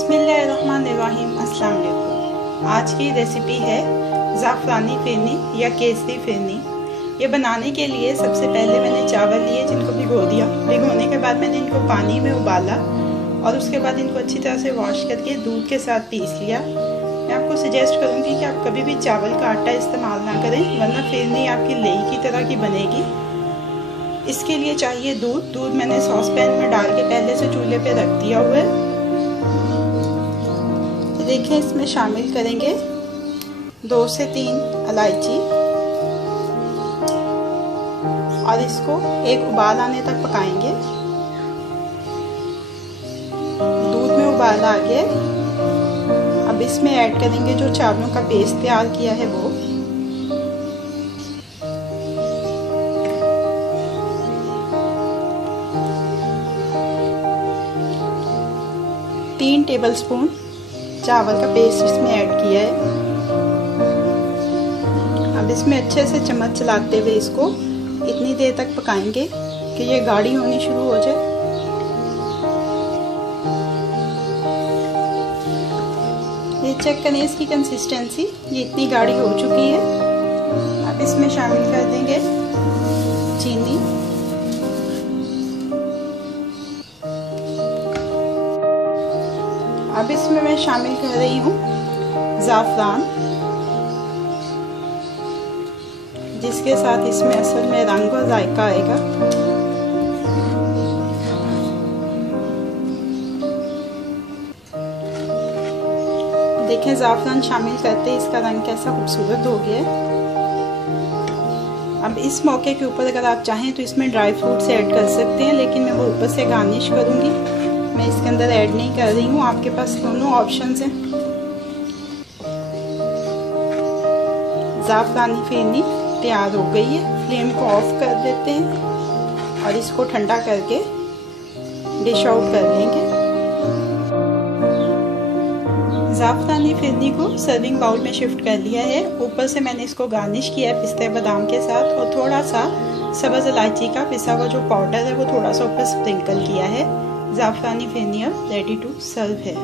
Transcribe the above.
बिस्मिल्लाहिर्रहमानिर्रहीम। अस्सलाम वालेकुम। आज की रेसिपी है ज़ाफ़रानी फ़िरनी या केसरी फ़िरनी। ये बनाने के लिए सबसे पहले मैंने चावल लिए जिनको भिगो दिया। भिगोने के बाद मैंने इनको पानी में उबाला और उसके बाद इनको अच्छी तरह से वॉश करके दूध के साथ पीस लिया। मैं आपको सजेस्ट करूँगी कि आप कभी भी चावल का आटा इस्तेमाल ना करें, वरना फ़िरनी आपकी लेई की तरह की बनेगी। इसके लिए चाहिए दूध मैंने सॉस पैन में डाल के पहले से चूल्हे पे रख दिया हुआ है। देखिए, इसमें शामिल करेंगे 2 से 3 इलायची और इसको एक उबाल आने तक पकाएंगे। दूध में उबाल आ गया। अब इसमें ऐड करेंगे जो चावलों का पेस्ट तैयार किया है वो। तीन टेबलस्पून चावल का पेस्ट इसमें ऐड किया है। अब इसमें अच्छे से चम्मच चलाते हुए इसको इतनी देर तक पकाएंगे कि ये गाढ़ी होनी शुरू हो जाए। ये चेक करें इसकी कंसिस्टेंसी, ये इतनी गाढ़ी हो चुकी है। अब इसमें शामिल कर देंगे चीनी, अब इसमें मैं शामिल कर रही हूँ ज़ाफ़रान, जिसके साथ इसमें असल में रंग और जायका आएगा। देखें, ज़ाफ़रान शामिल करते इसका रंग कैसा खूबसूरत हो गया है। अब इस मौके के ऊपर अगर आप चाहें तो इसमें ड्राई फ्रूट्स ऐड कर सकते हैं, लेकिन मैं वो ऊपर से गार्निश करूँगी, मैं इसके अंदर ऐड नहीं कर रही हूँ। आपके पास दोनों ऑप्शंस हैं। ज़ाफ़रानी फ़िरनी तैयार हो गई है। फ्लेम को ऑफ कर देते हैं और इसको ठंडा करके डिश आउट कर लेंगे। ज़ाफ़रानी फ़िरनी को सर्विंग बाउल में शिफ्ट कर लिया है। ऊपर से मैंने इसको गार्निश किया है पिस्ते बादाम के साथ और थोड़ा सा सब्ज़ इलायची का पिसा हुआ जो पाउडर है वो थोड़ा सा ऊपर स्प्रिंकल किया है। ज़ाफ़रानी फ़िरनी अब रेडी टू सर्व है।